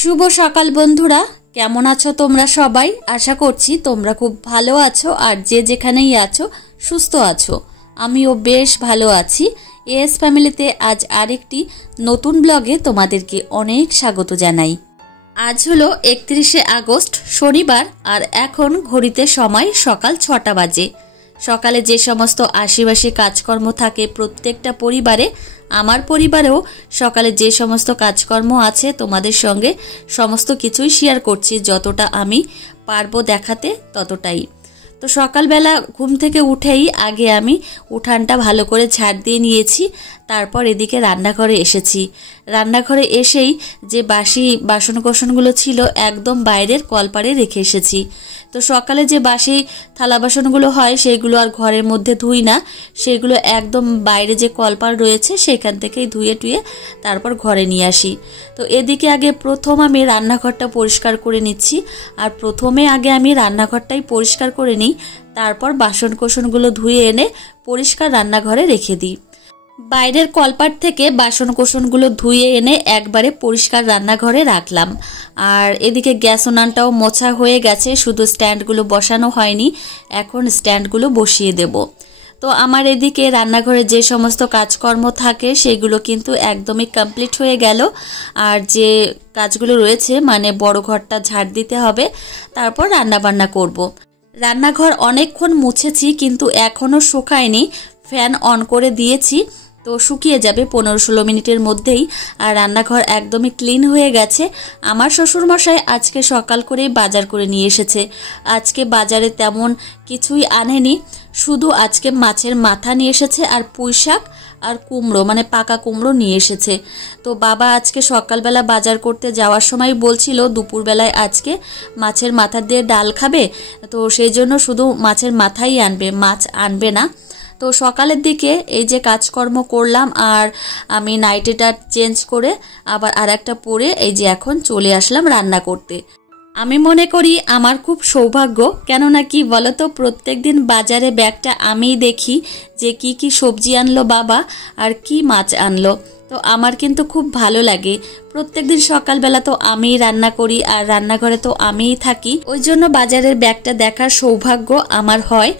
শুভ সকাল বন্ধুরা, কেমন আছো তোমরা সবাই? আশা করছি তোমরা খুব ভালো আছো আর যে যেখানেই আছো সুস্থ আছো। আমিও বেশ ভালো আছি। এএস ফ্যামিলিতে আজ আরেকটি নতুন ব্লগে তোমাদেরকে অনেক স্বাগত জানাই। আজ হলো 31শে আগস্ট শনিবার আর এখন ঘড়িতে সময় সকাল 6টা বাজে। সকালে যে সমস্ত আশিবাসী কাজকর্ম থাকে প্রত্যেকটা পরিবারে, আমার পরিবারেও সকালে যে সমস্ত কাজকর্ম আছে তোমাদের সঙ্গে সমস্ত কিছুই শেয়ার করছি, যতটা আমি পারবো দেখাতে ততটাই। তো সকালবেলা ঘুম থেকে উঠেই আগে আমি উঠানটা ভালো করে ঝাড় দিয়ে নিয়েছি, তারপর এদিকে রান্নাঘরে এসেছি। রান্নাঘরে এসেই যে বাসি বাসনকোসনগুলো ছিল একদম বাইরের কলপাড়ে রেখে এসেছি। তো সকালে যে বাসি থালা বাসনগুলো হয় সেইগুলো আর ঘরের মধ্যে ধুই না, সেগুলো একদম বাইরে যে কলপাড় রয়েছে সেখান থেকেই ধুয়ে টুয়ে তারপর ঘরে নিয়ে আসি। তো এদিকে আগে প্রথম আমি রান্নাঘরটা পরিষ্কার করে নিচ্ছি, আর প্রথমে আগে আমি রান্নাঘরটাই পরিষ্কার করে নিই, তারপর বাসনকোসনগুলো ধুয়ে এনে পরিষ্কার রান্নাঘরে রেখে দিই। বাইরের কলপাট থেকে বাসনকোসনগুলো ধুয়ে এনে একবারে পরিষ্কার রান্নাঘরে রাখলাম। আর এদিকে গ্যাস উনানটাও মোছা হয়ে গেছে, শুধু স্ট্যান্ডগুলো বসানো হয়নি, এখন স্ট্যান্ডগুলো বসিয়ে দেব। তো আমার এদিকে রান্নাঘরে যে সমস্ত কাজকর্ম থাকে সেগুলো কিন্তু একদমই কমপ্লিট হয়ে গেল। আর যে কাজগুলো রয়েছে মানে বড় ঘরটা ঝাড় দিতে হবে, তারপর রান্নাবান্না করব। রান্নাঘর অনেকক্ষণ মুছেছি কিন্তু এখনও শুকায়নি, ফ্যান অন করে দিয়েছি, তো শুকিয়ে যাবে 15-16 মিনিটের মধ্যেই। আর রান্নাঘর একদমই ক্লিন হয়ে গেছে। আমার শ্বশুরমশাই আজকে সকাল করেই বাজার করে নিয়ে এসেছে। আজকে বাজারে তেমন কিছুই আনেনি, শুধু আজকে মাছের মাথা নিয়ে এসেছে আর পুঁইশাক আর কুমড়ো মানে পাকা কুমড়ো নিয়ে এসেছে। তো বাবা আজকে সকালবেলা বাজার করতে যাওয়ার সময় বলছিল দুপুরবেলায় আজকে মাছের মাথা দিয়ে ডাল খাবে, তো সেই জন্য শুধু মাছের মাথাই আনবে, মাছ আনবে না। তো সকালের দিকে এই যে কাজকর্ম করলাম, আর আমি নাইটিটা চেঞ্জ করে আবার আর একটা পরে এই যে এখন চলে আসলাম রান্না করতে। আমি মনে করি আমার খুব সৌভাগ্য, কেননা কি বলতো, প্রত্যেক দিন বাজারে ব্যাগটা আমিই দেখি যে কি কি সবজি আনলো বাবা আর কি মাছ আনলো। তো আমার কিন্তু খুব ভালো লাগে। প্রত্যেক দিন সকালবেলা তো আমিই রান্না করি আর রান্নাঘরে তো আমিই থাকি, ওই জন্য বাজারের ব্যাগটা দেখার সৌভাগ্য আমার হয়।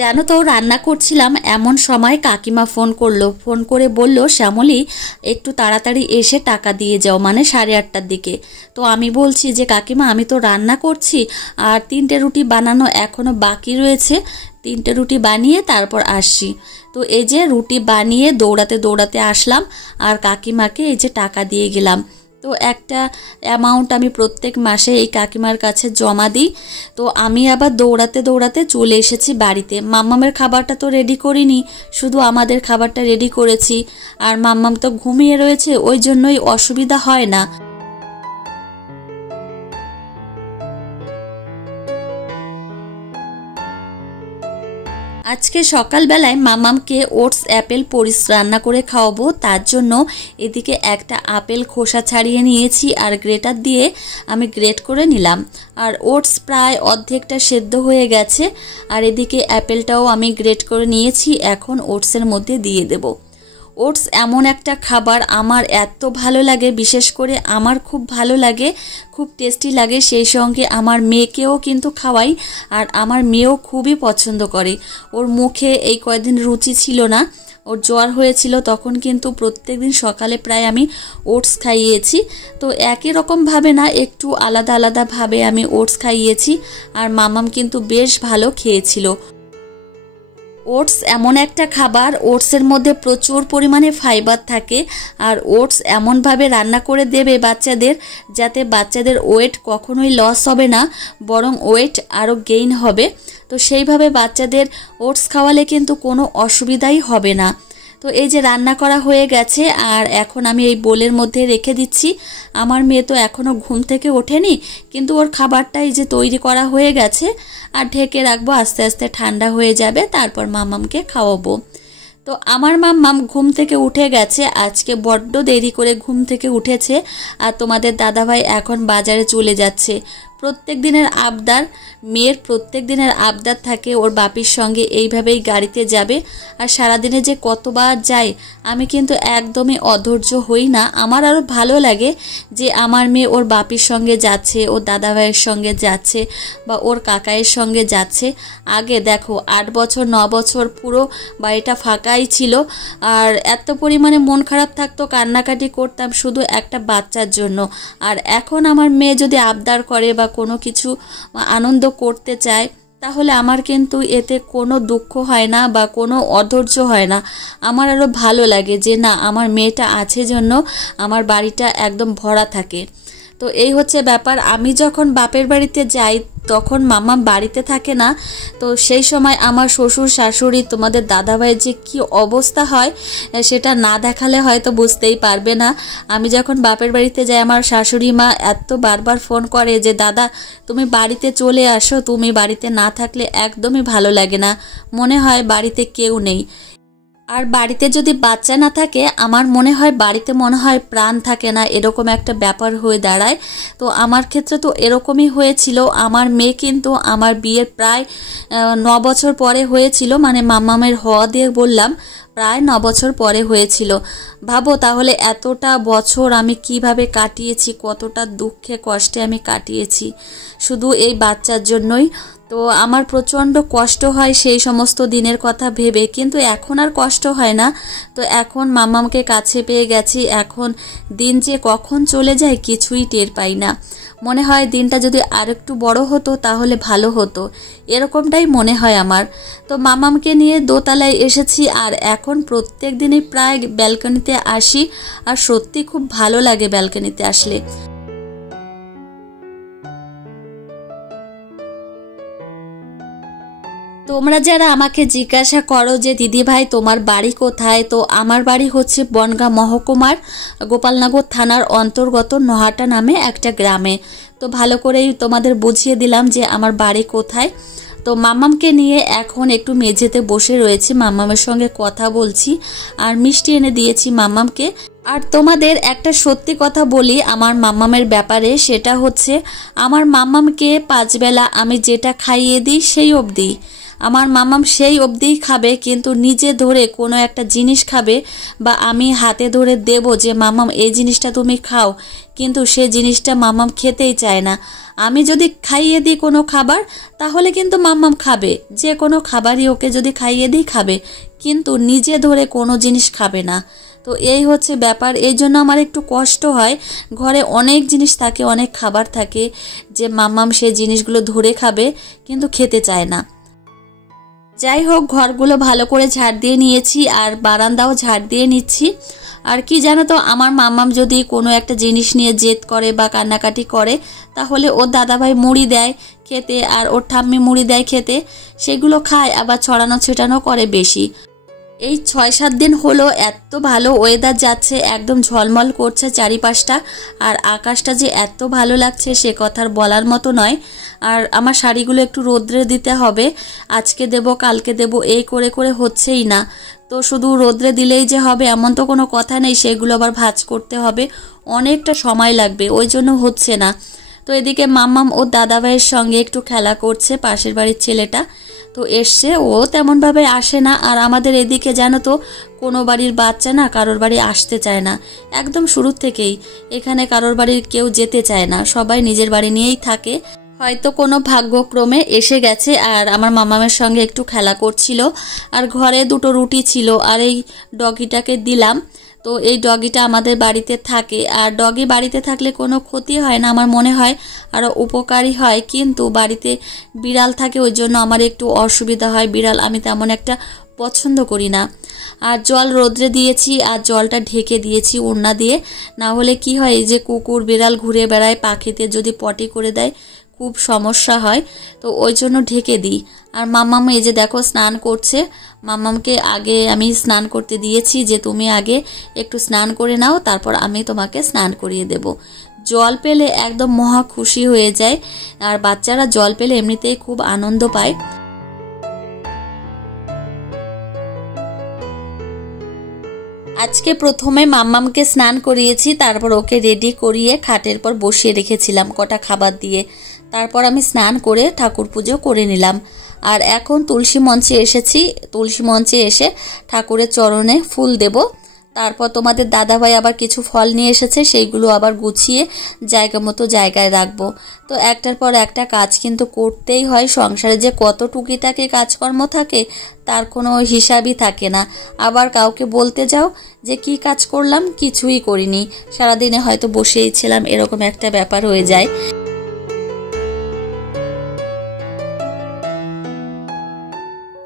জানো তো, রান্না করছিলাম এমন সময় কাকিমা ফোন করলো, ফোন করে বলল শ্যামলী একটু তাড়াতাড়ি এসে টাকা দিয়ে যাও, মানে 8:30টার দিকে। তো আমি বলছি যে কাকিমা আমি তো রান্না করছি আর 3টে রুটি বানানো এখনো বাকি রয়েছে, 3টে রুটি বানিয়ে তারপর আসছি। তো এই যে রুটি বানিয়ে দৌড়াতে দৌড়াতে আসলাম আর কাকিমাকে এই যে টাকা দিয়ে গেলাম। তো একটা অ্যামাউন্ট আমি প্রত্যেক মাসে এই কাকিমার কাছে জমা দিই। তো আমি আবার দৌড়াতে দৌড়াতে চলে এসেছি বাড়িতে। মাম্মামের খাবারটা তো রেডি করিনি, শুধু আমাদের খাবারটা রেডি করেছি। আর মাম্মাম তো ঘুমিয়ে রয়েছে, ওই জন্যই অসুবিধা হয় না। আজকে সকালবেলায় মামামকে ওটস অ্যাপেল পরিস রান্না করে খাওয়াবো, তার জন্য এদিকে একটা আপেল খোসা ছাড়িয়ে নিয়েছি আর গ্রেটার দিয়ে আমি গ্রেট করে নিলাম। আর ওটস প্রায় অর্ধেকটা সেদ্ধ হয়ে গেছে, আর এদিকে অ্যাপেলটাও আমি গ্রেট করে নিয়েছি, এখন ওটসের মধ্যে দিয়ে দেব। ওটস এমন একটা খাবার আমার এত ভালো লাগে, বিশেষ করে আমার খুব ভালো লাগে, খুব টেস্টি লাগে। সেই সঙ্গে আমার মেয়েকেও কিন্তু খাওয়াই, আর আমার মেয়েও খুবই পছন্দ করে। ওর মুখে এই কয়েকদিন রুচি ছিল না, ওর জ্বর হয়েছিল, তখন কিন্তু প্রত্যেক দিন সকালে প্রায় আমি ওটস খাইয়েছি। তো একই রকমভাবে না, একটু আলাদা আলাদাভাবে আমি ওটস খাইয়েছি, আর মামাম কিন্তু বেশ ভালো খেয়েছিল। ওটস এমন একটা খাবার, ওটসের মধ্যে প্রচুর পরিমাণে ফাইবার থাকে, আর ওটস এমনভাবে রান্না করে দেবে বাচ্চাদের যাতে বাচ্চাদের ওয়েট কখনোই লস হবে না, বরং ওয়েট আরও গেইন হবে। তো সেইভাবে বাচ্চাদের ওটস খাওয়ালে কিন্তু কোনো অসুবিধাই হবে না। তো এই যে রান্না করা হয়ে গেছে আর এখন আমি এই বোলের মধ্যে রেখে দিচ্ছি। আমার মেয়ে তো এখনও ঘুম থেকে ওঠেনি, কিন্তু ওর খাবারটা এই যে তৈরি করা হয়ে গেছে, আর ঢেকে রাখবো, আস্তে আস্তে ঠান্ডা হয়ে যাবে, তারপর মামামকে খাওয়াবো। তো আমার মাম্মাম ঘুম থেকে উঠে গেছে, আজকে বড্ড দেরি করে ঘুম থেকে উঠেছে। আর তোমাদের দাদাভাই এখন বাজারে চলে যাচ্ছে। প্রত্যেক দিনের আবদার, মেয়ের প্রত্যেক দিনের আবদার থাকে ওর বাপির সঙ্গে এইভাবেই গাড়িতে যাবে। আর সারাদিনে যে কতবার যায় আমি কিন্তু একদমই অধৈর্য হই না। আমার আরও ভালো লাগে যে আমার মেয়ে ওর বাপির সঙ্গে যাচ্ছে, ওর দাদাভাইয়ের সঙ্গে যাচ্ছে বা ওর কাকায়ের সঙ্গে যাচ্ছে। আগে দেখো 8 বছর 9 বছর পুরো বাড়িটা ফাঁকাই ছিল, আর এত পরিমাণে মন খারাপ থাকতো, কান্নাকাটি করতাম শুধু একটা বাচ্চার জন্য। আর এখন আমার মেয়ে যদি আবদার করে বা কোনো কিছু আনন্দ করতে চায় তাহলে আমার কিন্তু এতে কোনো দুঃখ হয় না বা কোনো অধৈর্য হয় না। আমার আরও ভালো লাগে যে না, আমার মেয়েটা আছে জন্য আমার বাড়িটা একদম ভরা থাকে। তো এই হচ্ছে ব্যাপার। আমি যখন বাপের বাড়িতে যাই তখন মামা বাড়িতে থাকে না, তো সেই সময় আমার শ্বশুর শাশুড়ি তোমাদের দাদাভাইয়ের যে কি অবস্থা হয় সেটা না দেখালে হয়তো বুঝতেই পারবে না। আমি যখন বাপের বাড়িতে যাই আমার শাশুড়ি মা এত বারবার ফোন করে যে দাদা তুমি বাড়িতে চলে আসো, তুমি বাড়িতে না থাকলে একদমই ভালো লাগে না, মনে হয় বাড়িতে কেউ নেই। আর বাড়িতে যদি বাচ্চা না থাকে আমার মনে হয় বাড়িতে মনে হয় প্রাণ থাকে না, এরকম একটা ব্যাপার হয়ে দাঁড়ায়। তো আমার ক্ষেত্রে তো এরকমই হয়েছিল। আমার মেয়ে কিন্তু আমার বিয়ের প্রায় 9 বছর পরে হয়েছিল, মানে মাম্মামের হওয়া দিয়ে বললাম প্রায় 9 বছর পরে হয়েছিল। ভাবো তাহলে এতটা বছর আমি কিভাবে কাটিয়েছি, কতটা দুঃখে কষ্টে আমি কাটিয়েছি শুধু এই বাচ্চার জন্যই। তো আমার প্রচণ্ড কষ্ট হয় সেই সমস্ত দিনের কথা ভেবে, কিন্তু এখন আর কষ্ট হয় না। তো এখন মাম্মামকে কাছে পেয়ে গেছি, এখন দিন যে কখন চলে যায় কিছুই টের পাই না। মনে হয় দিনটা যদি আরেকটু বড় হতো তাহলে ভালো হতো, এরকমটাই মনে হয় আমার। তো মাম্মামকে নিয়ে দোতলায় এসেছি আর এখন প্রত্যেক দিনই প্রায় ব্যালকনিতে আসি, আর সত্যি খুব ভালো লাগে ব্যালকনিতে আসলে। তোমরা যারা আমাকে জিজ্ঞাসা করো যে দিদি ভাই তোমার বাড়ি কোথায়, তো আমার বাড়ি হচ্ছে বনগাঁ মহকুমার গোপালনগর থানার অন্তর্গত নহাটা নামে একটা গ্রামে। তো ভালো করেই তোমাদের বুঝিয়ে দিলাম যে আমার বাড়ি কোথায়। তো মাম্মামকে নিয়ে এখন একটু মেঝেতে বসে রয়েছি, মাম্মামের সঙ্গে কথা বলছি আর মিষ্টি এনে দিয়েছি মাম্মামকে। আর তোমাদের একটা সত্যি কথা বলি আমার মাম্মামের ব্যাপারে, সেটা হচ্ছে আমার মাম্মামকে 5 বেলা আমি যেটা খাইয়ে দিই সেই অবধি আমার মাম্মাম সেই অবধিই খাবে, কিন্তু নিজে ধরে কোনো একটা জিনিস খাবে বা আমি হাতে ধরে দেব যে মাম্মাম এই জিনিসটা তুমি খাও, কিন্তু সে জিনিসটা মাম্মাম খেতেই চায় না। আমি যদি খাইয়ে দিই কোনো খাবার তাহলে কিন্তু মাম্মাম খাবে, যে কোনো খাবারই ওকে যদি খাইয়ে দিই খাবে, কিন্তু নিজে ধরে কোনো জিনিস খাবে না। তো এই হচ্ছে ব্যাপার, এই জন্য আমার একটু কষ্ট হয়। ঘরে অনেক জিনিস থাকে, অনেক খাবার থাকে যে মাম্মাম সে জিনিসগুলো ধরে খাবে কিন্তু খেতে চায় না। যাই হোক, ঘরগুলো ভালো করে ঝাড় দিয়ে নিয়েছি আর বারান্দাও ঝাড় দিয়ে নিচ্ছি। আর কি জানো তো, আমার মাম্মাম যদি কোনো একটা জিনিস নিয়ে জেদ করে বা কান্নাকাটি করে তাহলে ওর দাদাভাই মুড়ি দেয় খেতে আর ওর ঠাম্মি মুড়ি দেয় খেতে, সেগুলো খায় আবার ছড়ানো ছেটানো করে বেশি। এই 6-7 দিন হলো এত ভালো ওয়েদার যাচ্ছে, একদম ঝলমল করছে চারিপাশটা, আর আকাশটা যে এত ভালো লাগছে সে কথার বলার মতো নয়। আর আমার শাড়িগুলো একটু রোদ্রে দিতে হবে, আজকে দেব কালকে দেব এই করে করে হচ্ছেই না। তো শুধু রোদ্রে দিলেই যে হবে এমন তো কোনো কথা নেই, সেগুলো আবার ভাঁজ করতে হবে, অনেকটা সময় লাগবে, ওই জন্য হচ্ছে না। তো এদিকে মাম্মাম ও দাদাভাইয়ের সঙ্গে একটু খেলা করছে, পাশের বাড়ির ছেলেটা তো এসছে, ও তেমনভাবে আসে না। আর আমাদের এদিকে জানো তো কোনো বাড়ির বাচ্চা না কারোর বাড়ি আসতে চায় না, একদম শুরুর থেকেই এখানে কারোর বাড়ির কেউ যেতে চায় না, সবাই নিজের বাড়ি নিয়েই থাকে। হয়তো কোনো ভাগ্যক্রমে এসে গেছে। আর আমার মামামের সঙ্গে একটু খেলা করছিল, আর ঘরে 2টো রুটি ছিল আর এই ডগিটাকে দিলাম। তো এই ডগিটা আমাদের বাড়িতে থাকে, আর ডগি বাড়িতে থাকলে কোনো ক্ষতি হয় না, আমার মনে হয় আরও উপকারী হয়। কিন্তু বাড়িতে বিড়াল থাকে ওই জন্য আমার একটু অসুবিধা হয়, বিড়াল আমি তেমন একটা পছন্দ করি না। আর জল রোদ্রে দিয়েছি আর জলটা ঢেকে দিয়েছি ওড়না দিয়ে, না হলে কি হয় এই যে কুকুর বিড়াল ঘুরে বেড়ায়, পাখিতে যদি পটি করে দেয় খুব সমস্যা হয়, তো ওই জন্য ঢেকে দিই। আর মাম্মাম এই যে দেখো স্নান করছে, মাম্মামকে আগে আমি স্নান করতে দিয়েছি যে তুমি আগে একটু স্নান করে নাও, তারপর আমি তোমাকে স্নান করিয়ে দেব। জল পেলে একদম মহা খুশি হয়ে যায়, আর বাচ্চারা জল পেলে এমনিতেই খুব আনন্দ পায়। আজকে প্রথমে মাম্মামকে স্নান করিয়েছি, তারপর ওকে রেডি করিয়ে খাটের পর বসিয়ে রেখেছিলাম কটা খাবার দিয়ে। তারপর আমি স্নান করে ঠাকুর পুজো করে নিলাম। আর এখন তুলসী মঞ্চে এসেছি। তুলসী মঞ্চে এসে ঠাকুরের চরণে ফুল দেব। তারপর তোমাদের দাদাভাই আবার কিছু ফল নিয়ে এসেছে, সেইগুলো আবার গুছিয়ে জায়গা মতো জায়গায় রাখবো। তো একটার পর একটা কাজ কিন্তু করতেই হয়। সংসারে যে কত টুকিটাকি কাজকর্ম থাকে তার কোনো হিসাবই থাকে না। আবার কাউকে বলতে যাও যে কি কাজ করলাম, কিছুই করিনি, সারাদিনে হয়তো বসেই ছিলাম, এরকম একটা ব্যাপার হয়ে যায়।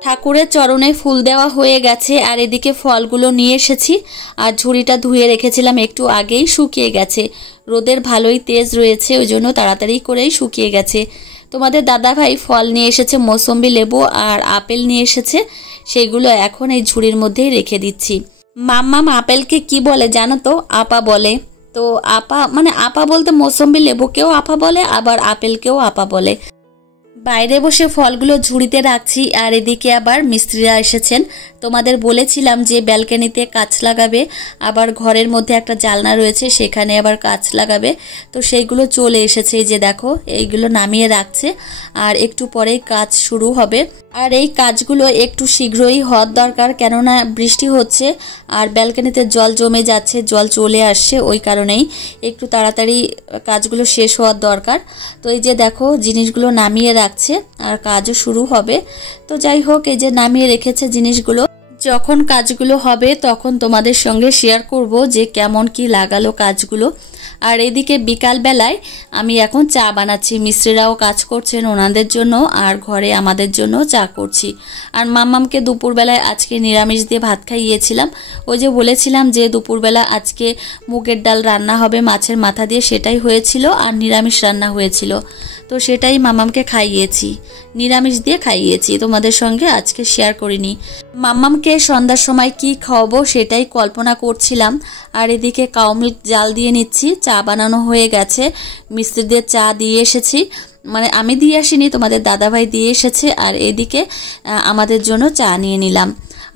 ঠাকুরের চরণে ফুল দেওয়া হয়ে গেছে আর এদিকে ফলগুলো নিয়ে এসেছি। আর ঝুড়িটা ধুয়ে রেখেছিলাম একটু আগেই, শুকিয়ে গেছে। রোদের ভালোই তেজ রয়েছে, ওই জন্য তাড়াতাড়ি করেই শুকিয়ে গেছে। তোমাদের দাদাভাই ফল নিয়ে এসেছে, মৌসম্বি লেবু আর আপেল নিয়ে এসেছে, সেইগুলো এখন এই ঝুড়ির মধ্যেই রেখে দিচ্ছি। মাম্মাম আপেলকে কি বলে জানো তো? আপা বলে। তো আপা মানে আপা বলতে মৌসম্বি লেবুকেও আপা বলে, আবার আপেলকেও আপা বলে। বাইরে বসে ফলগুলো ঝুড়িতে রাখছি আর এদিকে আবার মিস্ত্রিরা এসেছেন। তোমাদের বলেছিলাম যে ব্যালকনিতে কাঁচ লাগাবে, আবার ঘরের মধ্যে একটা জানলা রয়েছে সেখানে আবার কাঁচ লাগাবে। তো সেইগুলো চলে এসেছে, এই যে দেখো এইগুলো নামিয়ে রাখছে আর একটু পরেই কাজ শুরু হবে। আর এই কাজগুলো একটু শীঘ্রই হওয়ার দরকার, কেননা বৃষ্টি হচ্ছে আর ব্যালকনিতে জল জমে যাচ্ছে, জল চলে আসছে, ওই কারণেই একটু তাড়াতাড়ি কাজগুলো শেষ হওয়ার দরকার। তো এই যে দেখো জিনিসগুলো নামিয়ে রাখছে আর কাজও শুরু হবে। তো যাই হোক, এই যে নামিয়ে রেখেছে জিনিসগুলো, যখন কাজগুলো হবে তখন তোমাদের সঙ্গে শেয়ার করব যে কেমন কি লাগালো কাজগুলো। আর এদিকে বিকাল বেলায় আমি এখন চা বানাচ্ছি। মিস্ত্রিরাও কাজ করছেন ওনাদের জন্য আর ঘরে আমাদের জন্য চা করছি। আর মাম্মামকে দুপুরবেলায় আজকে নিরামিষ দিয়ে ভাত খাইয়েছিলাম। ওই যে বলেছিলাম যে দুপুরবেলা আজকে মুগের ডাল রান্না হবে মাছের মাথা দিয়ে, সেটাই হয়েছিল আর নিরামিষ রান্না হয়েছিল। তো সেটাই মাম্মামকে খাইয়েছি, নিরামিষ দিয়ে খাইয়েছি, তোমাদের সঙ্গে আজকে শেয়ার করিনি। মাম্মামকে সন্ধ্যার সময় কি খাওয়াবো সেটাই কল্পনা করছিলাম। আর এদিকে কাউ মিল্ক জাল দিয়ে নিচ্ছি। চা বানানো হয়ে গেছে, মিস্ত্রিদের চা দিয়ে এসেছি, মানে আমি দিয়ে আসিনি, তোমাদের দাদাভাই দিয়ে এসেছে। আর এদিকে আমাদের জন্য চা নিয়ে নিলাম।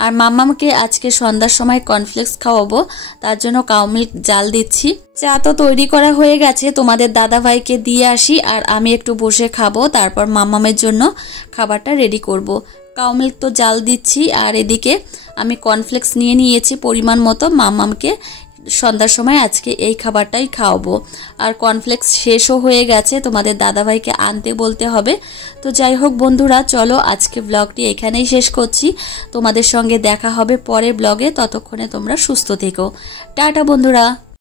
আর মাম্মামকে আজকে সন্ধ্যার সময় কর্নফ্লেক্স খাওয়াবো, তার জন্য কাউ মিল্ক জাল দিচ্ছি। চা তো তৈরি করা হয়ে গেছে, তোমাদের দাদাভাইকে দিয়ে আসি আর আমি একটু বসে খাবো, তারপর মাম্মামের জন্য খাবারটা রেডি করব। কাউ মিল্ক তো জাল দিচ্ছি আর এদিকে আমি কর্নফ্লেক্স নিয়ে নিয়েছি পরিমাণ মতো। মাম্মামকে সন্ধ্যার সময় আজকে এই খাবারটাই খাওয়াবো। আর কর্নফ্লেক্স শেষও হয়ে গেছে, তোমাদের দাদাভাইকে আনতে বলতে হবে। তো যাই হোক বন্ধুরা, চলো আজকে ব্লগটি এখানেই শেষ করছি। তোমাদের সঙ্গে দেখা হবে পরের ব্লগে, ততক্ষণে তোমরা সুস্থ থেকো। টাটা বন্ধুরা।